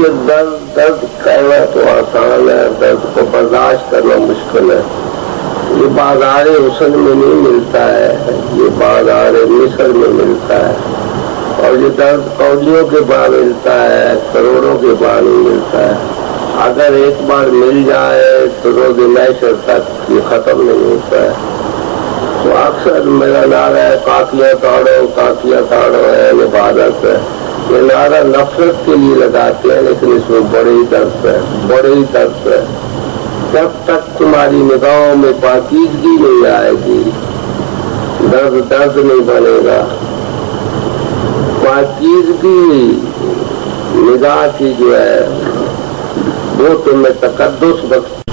یہ درد کہنا تو آسان ہے، درد کو برداشت کرنا مشکل ہے۔ یہ بازار حسن میں نہیں ملتا ہے، یہ بازار مصر میں ملتا ہے، اور یہ درد کوڑیوں کے بعد ملتا ہے، کروڑوں کے بعد نہیں ملتا ہے۔ اگر ایک بار مل جائے تو روز محشر تک یہ ختم نہیں ہوتا ہے۔ تو اکثر میرا نعرہ ہے کافیاں تاڑو ہے عبادت ہے، یہ نعرہ نفرت کے لیے لگاتے ہیں، لیکن اس میں بڑے ہی درد ہے۔ جب تک تمہاری نگاہوں میں پاکیزگی نہیں آئے گی، درد نہیں بنے گا۔ پاکیزگی نگاہ کی جو ہے وہ تمہیں تقدس بخش،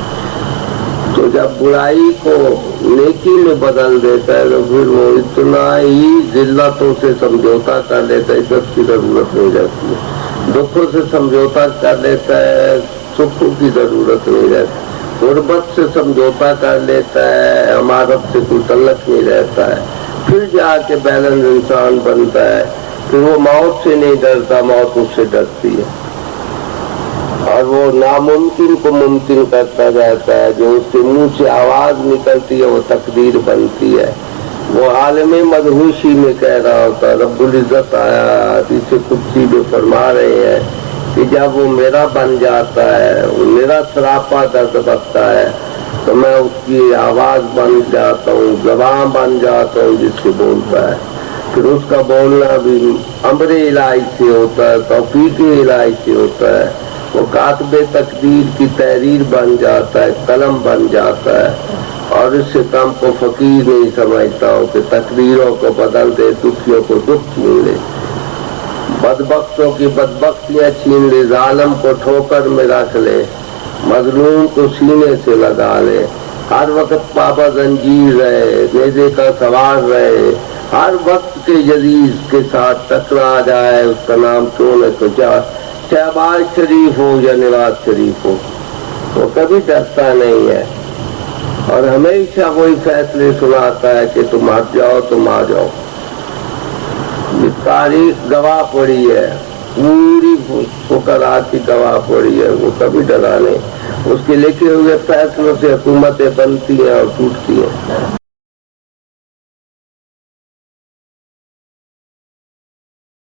تو جب برائی کو نیکی میں بدل دیتا ہے تو پھر وہ اتنا ہی ذلتوں سے سمجھوتا کر لیتا ہے، عزت کی ضرورت نہیں رہتی ہے، دکھوں سے سمجھوتا کر لیتا ہے، سکھوں کی ضرورت نہیں رہتی، غربت سے سمجھوتا کر لیتا ہے، امانت سے کوئی تعلق نہیں رہتا ہے، پھر جا کے بیلنس انسان بنتا ہے، پھر وہ موت سے نہیں ڈرتا، موت اس سے ڈرتی ہے، اور وہ ناممکن کو ممکن کرتا جاتا ہے، جو اس کے منہ سے آواز نکلتی ہے وہ تقدیر بنتی ہے۔ وہ عالم مدہوشی میں کہہ رہا ہوتا ہے، رب العزت آیا حدیث قدسی میں فرما رہے ہیں کہ جب وہ میرا بن جاتا ہے، وہ میرا سراپا درد بکتا ہے، تو میں اس کی آواز بن جاتا ہوں، زبان بن جاتا ہوں جس سے بولتا ہے، پھر اس کا بولنا بھی امر الہی سے ہوتا ہے، توفیق الہی سے ہوتا ہے، وہ کاتب تقدیر کی تحریر بن جاتا ہے، قلم بن جاتا ہے، اور اس سے کم کو فقیر نہیں سمجھتا ہوں کہ تقدیروں کو بدل دے، دکھیوں کو دکھ چھین لے، بدبختوں کی بدبختیاں چھین لے، ظالم کو ٹھوکر میں رکھ لے، مظلوم کو سینے سے لگا لے، ہر وقت پابا زنجیر رہے، نیزے کا سوار رہے، ہر وقت کے جزیز کے ساتھ ٹکرا جائے، اس کا نام کیوں نہ تو شہباز شریف ہو یا نواز شریف ہو، وہ کبھی ڈرتا نہیں ہے، اور ہمیشہ وہی فیصلے سناتا ہے کہ تم ہٹ جاؤ، تم آ جاؤ۔ یہ تاریخ گواہ پڑی ہے، پوری فقراء کی گواہ پڑی ہے، وہ کبھی ڈرا نہیں، اس کے لکھے ہوئے فیصلوں سے حکومتیں بنتی ہیں اور ٹوٹتی ہیں۔